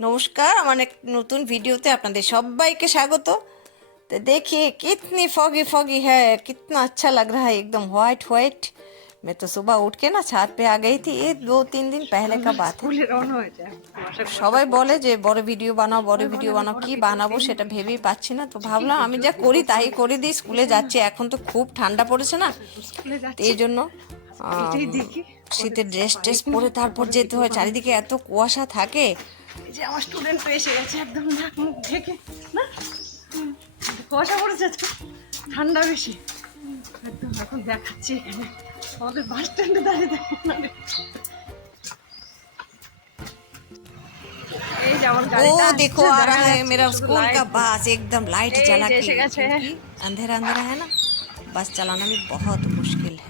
नमस्कार हमारे नतून वीडियोते आपनादेर सब्बाइके स्वागत। तो देखिए कितनी फॉगी फॉगी है, कितना अच्छा लग रहा है, एकदम व्हाइट व्हाइट। मैं तो सुबह उठ के ना छत पे आ गई थी, ये 2-3 दिन पहले का बात है। সবাই বলে যে বড় ভিডিও বানাও কি বানাবো সেটা ভেবেই পাচ্ছি না, তো ভাবলাম আমি যা করি তাই করে দিই। স্কুলে যাচ্ছি, এখন তো খুব ঠান্ডা পড়েছে না, তো এই জন্য শীতের ড্রেস ট্রেস পরে তারপর যেতে হয়। চারিদিকে এত কুয়াশা থাকে। এই যে আমার স্টুডেন্ট তো এসে গেছে, একদম নাক মুখ ঢেকে না, কুয়াশা পড়েছে তো, ঠান্ডা বেশি একদম। এখন দেখাচ্ছি এখানে আমাদের বাস স্ট্যান্ডে দাঁড়িয়ে দেখো না, এই যে আমার গাড়িটা ओ देखो आ रहा है मेरा শুধু स्कूल का লাইট बस, एकदम लाइट এই जला যে के, এসে গেছে। क्योंकि अंधेरा अंधेरा है ना, बस चलाना भी बहुत मुश्किल है।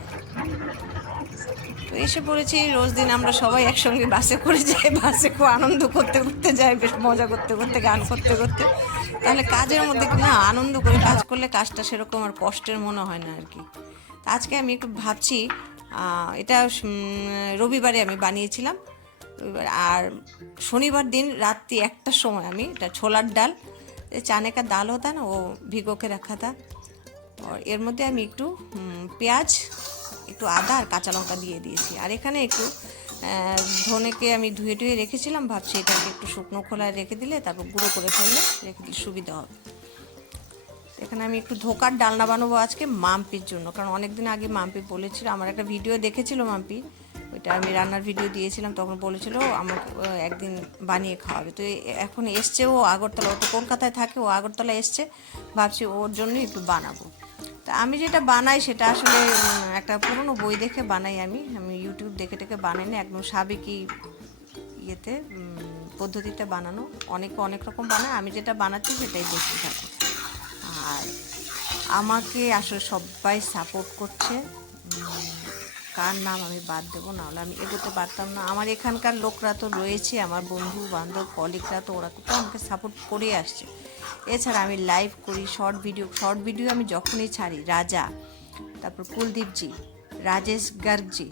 তো এসে পড়েছি। রোজ দিন আমরা সবাই একসঙ্গে বাসে করে যাই, বাসে খুব আনন্দ করতে করতে যাই, বেশ মজা করতে করতে, গান করতে করতে। তাহলে কাজের মধ্যে না আনন্দ করে কাজ করলে কাজটা সেরকম আর কষ্টের মনে হয় না আর কি। তা আজকে আমি একটু ভাবছি, এটা রবিবারে আমি বানিয়েছিলাম। আর শনিবার दिन रात्रि 1টার সময় আমি এটা ছোলার ডাল, চানে কা ডাল होता है ना, वो भिगो के रखा था। और এর মধ্যে আমি একটু পেঁয়াজ, একটু আদা আর কাঁচা লঙ্কা দিয়ে দিয়েছি। আর এখানে একটু ধনেকে আমি ধুয়ে টুয়ে রেখেছিলাম, ভাবছি এটাকে একটু শুকনো খোলায় রেখে দিলে, তারপর গুঁড়ো করে ফেললে রেখে দিলে সুবিধা হবে। এখানে আমি একটু ধোকার ডালনা বানাবো আজকে মাম্পির জন্য, কারণ অনেক দিন আগে মাম্পি বলেছিল, আমার একটা ভিডিও দেখেছিল মাম্পি, ওইটা আমি রান্নার ভিডিও দিয়েছিলাম, তখন বলেছিল আমাকে একদিন বানিয়ে খাওয়াবে। তো এখন এসছে, ও আগরতলা, ও তো কলকাতায় থাকে, ও আগরতলা এসছে, ভাবছি ওর জন্যই একটু বানাবো। তা আমি যেটা বানাই সেটা আসলে একটা পুরনো বই দেখে বানাই। আমি ইউটিউব দেখে টেকে বানাই না, একদম সাবেকি ইয়েতে পদ্ধতিতে বানানো। অনেকে অনেক রকম বানায়, আমি যেটা বানাচ্ছি সেটাই দেখতে থাকো। আর আমাকে আসলে সবাই সাপোর্ট করছে, কার নাম আমি বাদ দেবো, নাহলে আমি এগোতে পারতাম না। আমার এখানকার লোকরা তো রয়েছে, আমার বন্ধু বান্ধব কলিগরা, তো ওরা তো আমাকে সাপোর্ট করে আসছে। এছাড়া আমি লাইভ করি, শর্ট ভিডিও আমি যখনই ছাড়ি, রাজা, তারপর कुलदीप जी, राजेश गर्ग जी,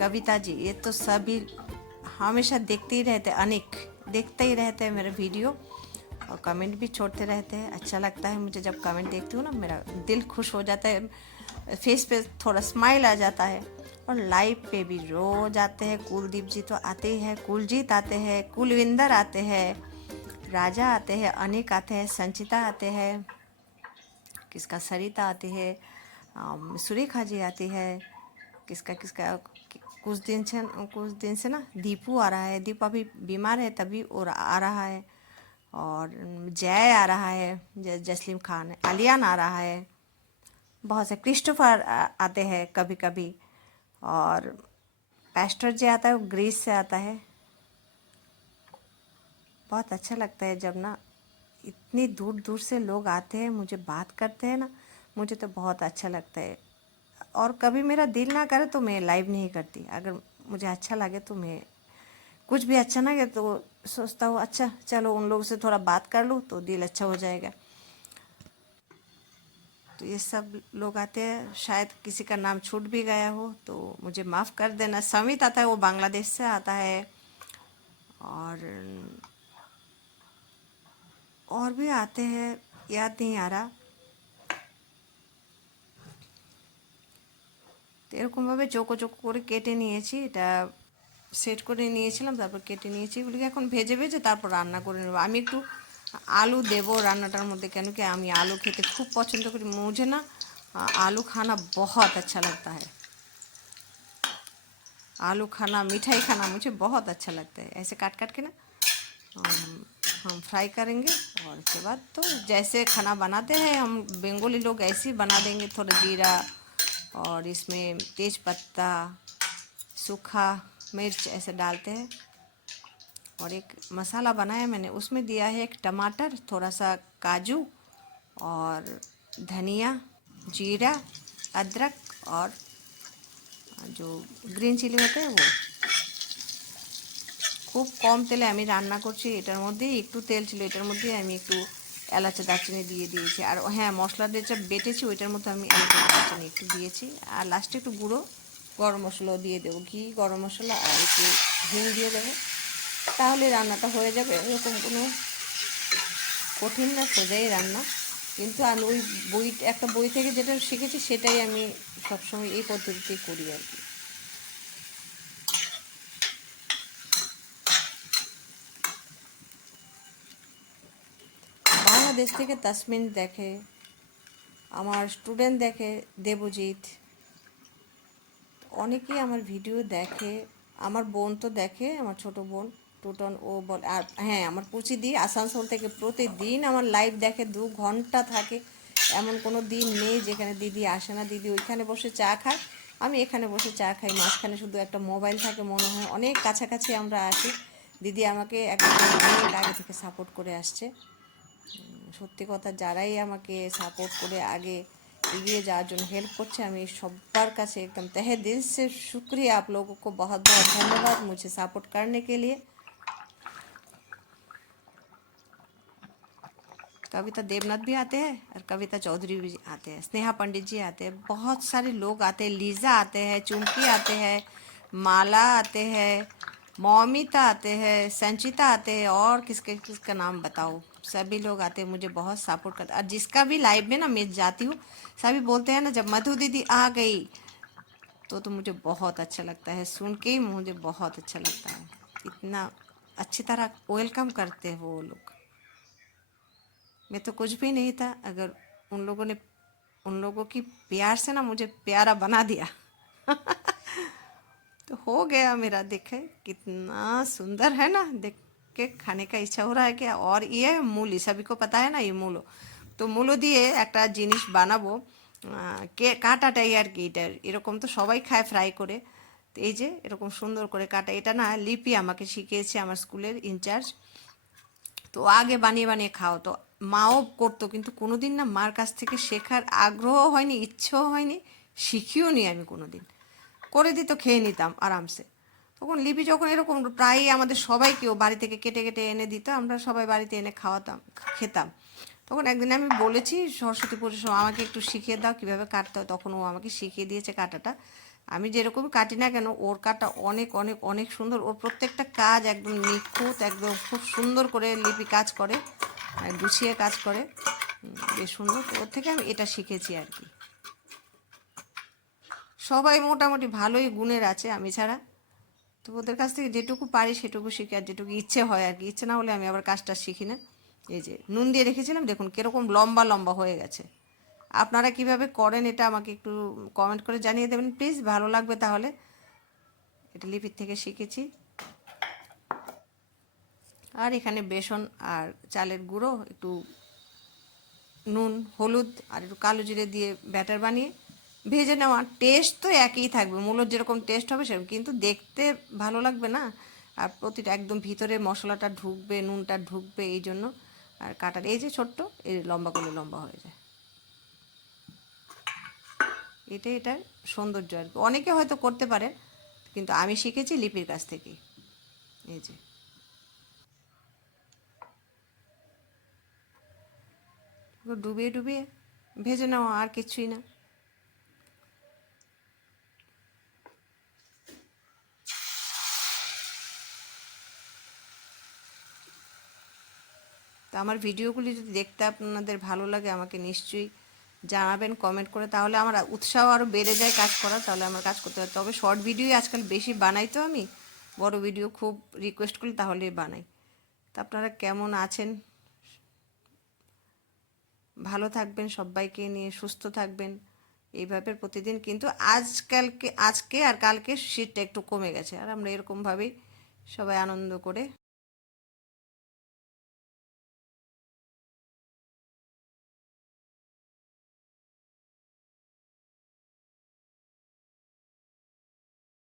कविता जी, ये तो सभी हमेशा देखते ही रहते, अनेक देखते ही रहते हैं मेरा वीडियो, और कमेंट भी छोड़ते रहते हैं। अच्छा लगता है मुझे जब कमेंट देखती हूँ ना, मेरा दिल खुश हो जाता है, फेस पे थोड़ा स्माइल आ जाता है। और लाइव पे भी रोज आते हैं, कुलदीप जी तो आते ही हैं, कुलजीत आते हैं, कुलविंदर आते हैं, राजा आते हैं, अनेक आते हैं, संचिता आते हैं, किसका सरिता आती है, सुरेखा जी आती है, किसका किसका कुछ दिन से ना दीपू आ रहा है, दीपू अभी बीमार है तभी और आ रहा है। और जय आ रहा है, जसलीम खान, आलियान आ रहा है, बहुत से क्रिस्टोफर आते हैं कभी कभी। और पैस्टर जो आता है वो ग्रीस से आता है। बहुत अच्छा लगता है जब ना इतनी दूर दूर से लोग आते हैं, मुझे बात करते हैं ना, मुझे तो बहुत अच्छा लगता है। और कभी मेरा दिल ना करे तो मैं लाइव नहीं करती, अगर मुझे अच्छा लगे तो मैं, कुछ भी अच्छा ना लगे तो सोचता हूँ अच्छा चलो उन लोगों से थोड़ा बात कर लूँ तो दिल अच्छा हो जाएगा। तो ये सब लोग आते हैं, शायद किसी का नाम छूट भी गया हो तो मुझे माफ़ कर देना। समित आता है, वो बांग्लादेश से आता है। और भी आते हैं, याद नहीं आ रहा। তো এরকমভাবে চোখো চোখো করে কেটে নিয়েছি, এটা সেট করে নিয়েছিলাম, তারপর কেটে নিয়েছি। এগুলিকে এখন ভেজে ভেজে তারপর রান্না করে নেবো। আমি একটু आलू देव रान्नाटार मध्य, क्यों कि आमी आलू खेते खूब पसंद करी। मुझे ना आलू खाना बहुत अच्छा लगता है, आलू खाना, मिठाई खाना मुझे बहुत अच्छा लगता है। ऐसे काट काट के ना हम फ्राई करेंगे, और उसके बाद तो जैसे खाना बनाते हैं हम बंगाली लोग ऐसे ही बना देंगे। थोड़ा जीरा और इसमें तेज पत्ता, सूखा मिर्च ऐसे डालते हैं। और एक मसाला बनाया मैंने, उसमें दिया है एक टमाटर, थोड़ा सा काजू और धनिया, जीरा, अदरक, और जो ग्रीन चिली होते हैं वो। खूब कम तेले आमी रान्ना करছি। এটার মধ্যে একটু তেল ছিল, এটার মধ্যে আমি একটু এলাচ দারচিনি দিয়ে দিয়েছি। আর হ্যাঁ, মশলা যেটা বেটেছি ওইটার মধ্যে আমি এলাচ দারচিনি একটু দিয়েছি। আর লাস্টে একটু গুঁড়ো গরম মশলাও দিয়ে দেবো, ঘি, গরম মশলা আর একটু হিং দিয়ে দেবো। তাহলে রান্নাটা হয়ে যাবে। এরকম কোনো কঠিন না, সোজাই রান্না। কিন্তু আমি ওই একটা বই থেকে যেটা শিখেছি সেটাই আমি সবসময় এই পদ্ধতিতেই করি আর কি। বাংলাদেশ থেকে তাসমিন দেখে, আমার স্টুডেন্ট দেখে দেবজিৎ, অনেকেই আমার ভিডিও দেখে। আমার বোন তো দেখে, আমার ছোট বোন টুটন, ও বলে। আর হ্যাঁ, আমার পুচিদি আসানসোল থেকে প্রতিদিন আমার লাইভ দেখে, 2 ঘন্টা থাকে। এমন কোনো দিন নেই যেখানে দিদি আসে না। দিদি ওইখানে বসে চা খায়, আমি এখানে বসে চা খাই, মাঝখানে শুধু একটা মোবাইল থাকে মনে হয়। অনেক কাছাকাছি আমরা আসি। দিদি আমাকে একদম অনেক আগে থেকে সাপোর্ট করে আসছে। সত্যি কথা, যারাই আমাকে সাপোর্ট করে আগে এগিয়ে যাওয়ার জন্য হেল্প করছে, আমি সবার কাছে एकदम तहे दिल से शुक्रिया। आप लोगों को बहुत बहुत धन्यवाद मुझे सपोर्ट करने के लिए। कविता देवनाथ भी आते हैं और कविता चौधरी भी आते हैं, स्नेहा पंडित जी आते हैं, बहुत सारे लोग आते हैं, लीजा आते हैं, चुमकी आते हैं, माला आते हैं, मौमिता आते हैं, संचिता आते हैं, और किसके किसका नाम बताओ। सभी लोग आते हैं, मुझे बहुत सपोर्ट करते हैं। और जिसका भी लाइव में ना मैं जाती हूँ, सभी बोलते हैं ना, जब मधु दीदी आ गई तो मुझे बहुत अच्छा लगता है। सुन के ही मुझे बहुत अच्छा लगता है, इतना अच्छी तरह वेलकम करते हैं वो लोग। मैं तो कुछ भी नहीं था, अगर उन लोगों की प्यार से ना मुझे प्यारा बना दिया। तो हो गया मेरा। देखे कितना सुंदर है ना, देख के खाने का इच्छा हो रहा है क्या। और ये है मूली, सभी को पता है ना ये मूलो। তো মূলো দিয়ে একটা জিনিস বানাবো, কে কাটাটাই আর কি। এটা এরকম তো সবাই খায় ফ্রাই করে, তো এই যে এরকম সুন্দর করে কাটা। এটা না লিপি আমাকে শিখিয়েছে, আমার স্কুলের ইনচার্জ। তো আগে বানিয়ে বানিয়ে খাও, তো মাও করতো, কিন্তু কোনোদিন না মার কাছ থেকে শেখার আগ্রহ হয়নি, ইচ্ছেও হয়নি, শিখিও নি আমি কোনোদিন। করে দিত, খেয়ে নিতাম আরামসে। তখন লিপি যখন এরকম প্রায়ই আমাদের সবাইকেও বাড়ি থেকে কেটে কেটে এনে দিত, আমরা সবাই বাড়িতে এনে খাওয়াতাম, খেতাম। তখন একদিন আমি বলেছি সরস্বতী পুজোর সময় আমাকে একটু শিখিয়ে দাও কীভাবে কাটতে হয়। তখন ও আমাকে শিখিয়ে দিয়েছে কাটাটা। আমি যেরকম কাটি না কেন, ওর কাটা অনেক অনেক অনেক সুন্দর। ওর প্রত্যেকটা কাজ একদম নিখুঁত, একদম খুব সুন্দর করে লিপি কাজ করে, গুছিয়ে কাজ করে, বেশ সুন্দর। ওর থেকে আমি এটা শিখেছি আর কি। সবাই মোটামুটি ভালোই গুণের আছে আমি ছাড়া। তো ওদের কাছ থেকে যেটুকু পারি সেটুকু শিখি, আর যেটুকু ইচ্ছে হয় আর কি। ইচ্ছে না হলে আমি আবার কাজটা শিখি না। এই যে নুন দিয়ে রেখেছিলাম, দেখুন কীরকম লম্বা লম্বা হয়ে গেছে। আপনারা কিভাবে করেন এটা আমাকে একটু কমেন্ট করে জানিয়ে দেবেন প্লিজ, ভালো লাগবে তাহলে। এটা লিপির থেকে শিখেছি। আর এখানে বেসন আর চালের গুঁড়ো, একটু নুন, হলুদ আর একটু কালো জিরে দিয়ে ব্যাটার বানিয়ে ভেজে নেওয়া। টেস্ট তো একই থাকবে, মূলোর যেরকম টেস্ট হবে সেরকম, কিন্তু দেখতে ভালো লাগবে না। আর প্রতিটা একদম ভিতরে মশলাটা ঢুকবে, নুনটা ঢুকবে, এই জন্য। আর কাটার এই যে ছোট্ট, এই লম্বা করলে লম্বা হয়ে যায়। এটার সৌন্দর্য আর কি। অনেকে হয়তো করতে পারে, কিন্তু আমি শিখেছি লিপির কাছ থেকেই। এই যে ডুবিয়ে ডুবিয়ে ভেজে নেওয়া, আর কিছুই না। তো আমার ভিডিওগুলি যদি দেখতে আপনাদের ভালো লাগে, আমাকে নিশ্চয়ই জানাবেন কমেন্ট করে, তাহলে আমার উৎসাহ আরও বেড়ে যায় কাজ করার, তাহলে আমার কাজ করতে হয়। তবে শর্ট ভিডিওই আজকাল বেশি বানাই, তো আমি বড় ভিডিও খুব রিকোয়েস্ট করি তাহলেই বানাই। তো আপনারা কেমন আছেন? ভালো থাকবেন, সবাইকে নিয়ে সুস্থ থাকবেন এইভাবে প্রতিদিন। কিন্তু আজকে আর কালকে শীতটা একটু কমে গেছে, আর আমরা এরকমভাবেই সবাই আনন্দ করে